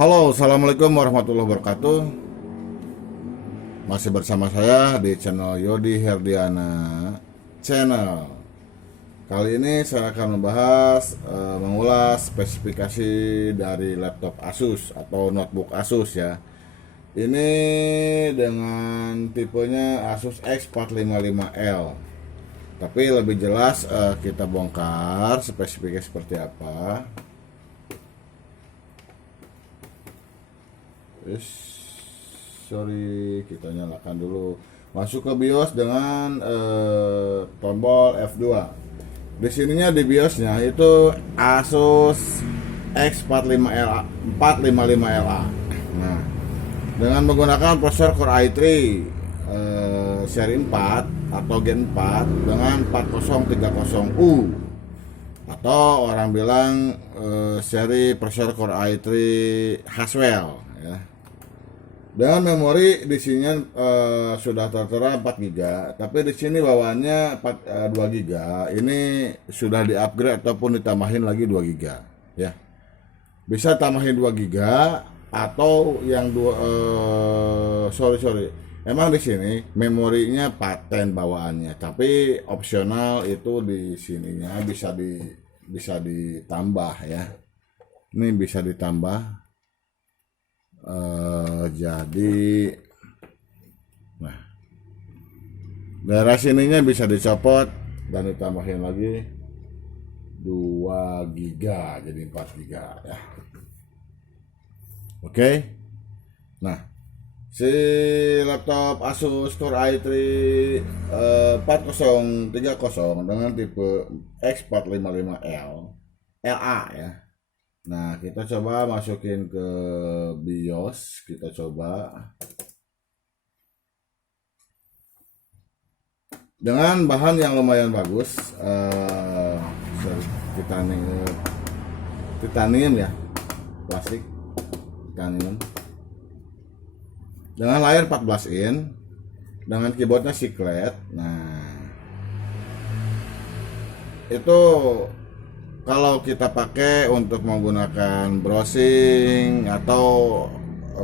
Halo, assalamualaikum warahmatullahi wabarakatuh. Masih bersama saya di channel Yodi Herdiana Channel. Kali ini saya akan membahas, mengulas spesifikasi dari laptop Asus atau notebook Asus ya. Ini dengan tipenya Asus X455L. Tapi lebih jelas kita bongkar spesifikasi seperti apa. Sorry, kita nyalakan dulu. Masuk ke BIOS dengan tombol F2. Di sininya di BIOSnya itu Asus X45LA 455LA. Nah, dengan menggunakan prosesor Core i3 seri 4 atau Gen 4 dengan 4030U, atau orang bilang seri prosesor Core i3 Haswell ya. Dengan memori di sini sudah tertera 4 GB, tapi di sini bawaannya 2 GB. Ini sudah di-upgrade ataupun ditambahin lagi 2 GB ya. Bisa tambahin 2 GB atau yang sorry. Emang di sini memorinya paten bawaannya, tapi opsional itu di sininya bisa ditambah ya. Ini bisa ditambah. Jadi nah, daerah sininya bisa dicopot dan ditambahin lagi 2 GB jadi 4 GB ya. Oke. Nah, si laptop Asus Core i3 4030 dengan tipe X455L LA ya. Nah, kita coba masukin ke BIOS, kita coba dengan bahan yang lumayan bagus, titanium ya, plastik titanium, dengan layar 14 in, dengan keyboardnya Secret. Nah, itu kalau kita pakai untuk menggunakan browsing atau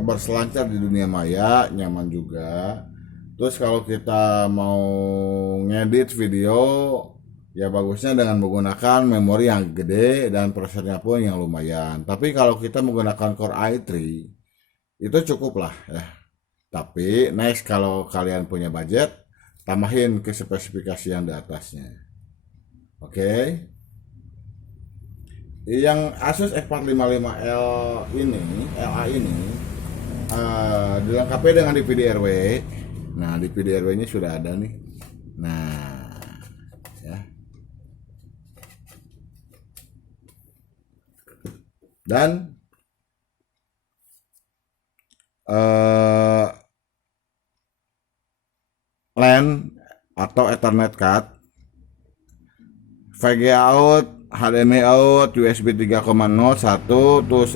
berselancar di dunia maya, nyaman juga. Terus kalau kita mau ngedit video, ya bagusnya dengan menggunakan memori yang gede dan prosesornya pun yang lumayan. Tapi kalau kita menggunakan Core i3, itu cukup lah ya. Tapi next, kalau kalian punya budget, tambahin ke spesifikasi yang di atasnya. Oke. Yang Asus X455L ini, LA ini dilengkapi dengan DVD-RW. Nah, DVD-RW-nya sudah ada nih. Nah, ya. Dan LAN atau Ethernet card, VGA out, HDMI out, USB 3.0 satu, terus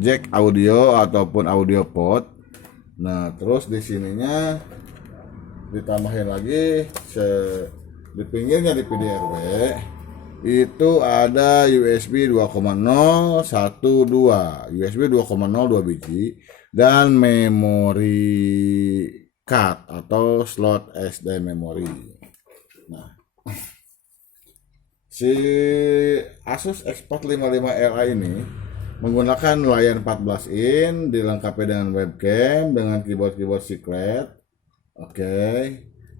jack audio ataupun audio port. Nah, terus di sininya ditambahin lagi di pinggirnya di PDRW itu ada USB 2.0 2, USB 2.0 2 biji, dan memori card atau slot SD memori. Nah, si Asus X455LA ini menggunakan layar 14 in, dilengkapi dengan webcam, dengan keyboard Secret. Oke.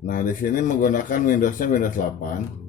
Nah, di sini menggunakan Windowsnya Windows 8.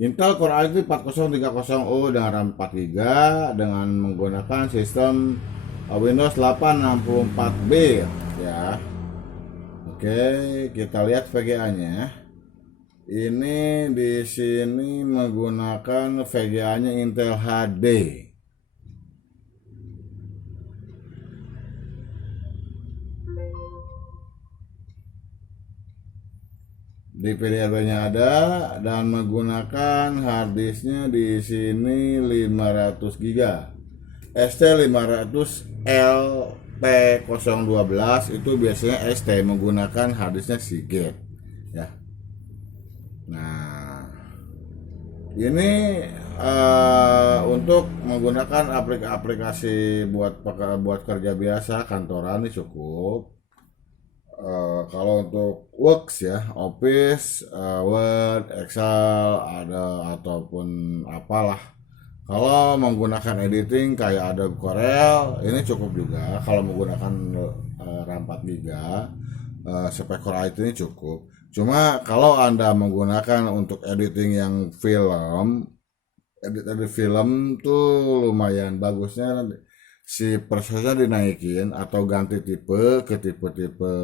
Intel Core i3 4030U dengan RAM 4 GB dengan menggunakan sistem Windows 8 64 bit ya. Oke, kita lihat VGA-nya. Ini di sini menggunakan VGA-nya Intel HD. di PDRB-nya ada, dan menggunakan harddisknya di sini 500 GB ST 500 LT012. Itu biasanya ST menggunakan harddisknya Seagate ya. Nah ini untuk menggunakan aplikasi buat kerja biasa kantoran ini cukup. Kalau untuk works ya, Office, Word, Excel ada ataupun apalah. Kalau menggunakan editing kayak Adobe Corel ini cukup juga. Kalau menggunakan RAM 4 GB, spek Core i3 ini cukup. Cuma kalau Anda menggunakan untuk editing yang edit film tuh lumayan bagusnya si prosesnya dinaikin atau ganti tipe ke tipe-tipe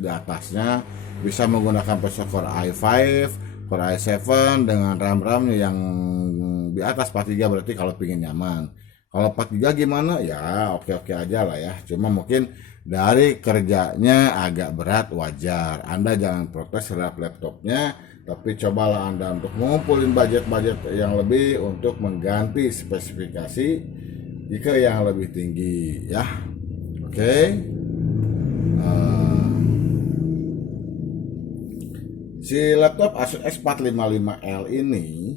di atasnya, bisa menggunakan prosesor Core i5, Core i7 dengan RAM yang di atas 4 GB berarti kalau pingin nyaman. Kalau 4 GB gimana ya, oke-oke aja lah ya. Cuma mungkin dari kerjanya agak berat, wajar. Anda jangan protes terhadap laptopnya, tapi cobalah Anda untuk mengumpulin budget yang lebih untuk mengganti spesifikasi jika yang lebih tinggi ya. Oke. Si laptop Asus X455L ini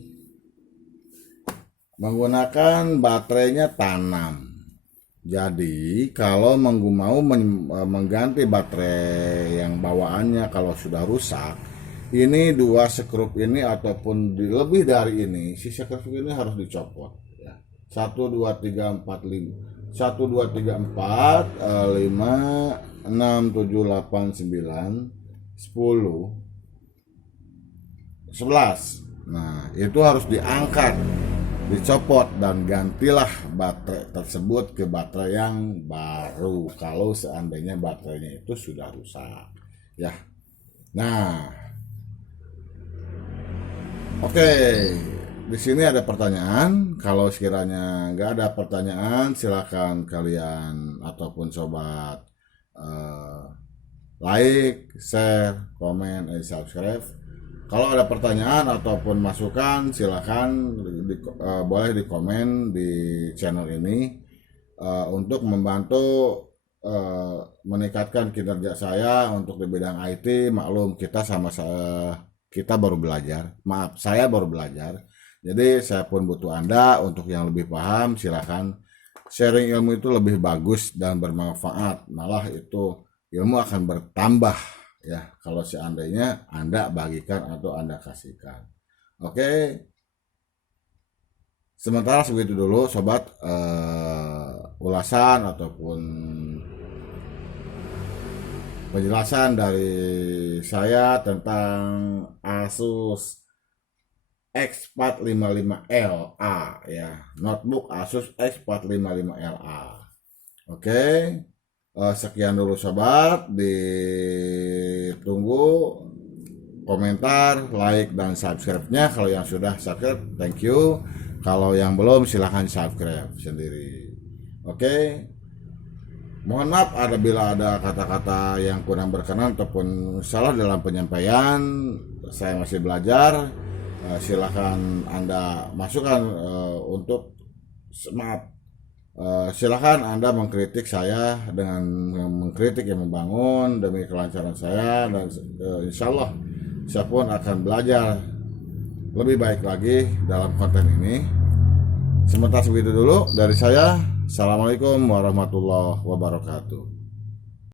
menggunakan baterainya tanam. Jadi kalau mau mengganti baterai yang bawaannya kalau sudah rusak, ini 2 skrup ini ataupun lebih dari ini, si skrup ini harus dicopot ya. 1 2 3 4 5 1 2 3 4 5 6 7 8 9 10 11 Nah itu harus diangkat, dicopot, dan gantilah baterai tersebut ke baterai yang baru kalau seandainya baterainya itu sudah rusak ya. Nah oke, di sini ada pertanyaan. Kalau sekiranya nggak ada pertanyaan, silakan kalian ataupun sobat like, share, komen, dan subscribe. Kalau ada pertanyaan ataupun masukan, silakan boleh di komen di channel ini untuk membantu meningkatkan kinerja saya untuk di bidang IT. Maklum kita baru belajar. Maaf, saya baru belajar. Jadi saya pun butuh Anda untuk yang lebih paham. Silakan sharing ilmu itu lebih bagus dan bermanfaat. Malah itu ilmu akan bertambah ya kalau seandainya Anda bagikan atau Anda kasihkan. Oke. Sementara segitu dulu sobat, ulasan ataupun penjelasan dari saya tentang Asus X455LA ya, notebook Asus X455LA. Oke. Sekian dulu sobat, ditunggu komentar, like, dan subscribe-nya. Kalau yang sudah subscribe, thank you. Kalau yang belum, silahkan subscribe sendiri. Oke. Mohon maaf apabila ada kata-kata yang kurang berkenan ataupun salah dalam penyampaian. Saya masih belajar. Silahkan Anda masukkan untuk semangat. Silahkan Anda mengkritik saya dengan mengkritik yang membangun demi kelancaran saya, dan insya Allah saya pun akan belajar lebih baik lagi dalam konten ini. Sementara segitu dulu dari saya. Assalamualaikum warahmatullahi wabarakatuh.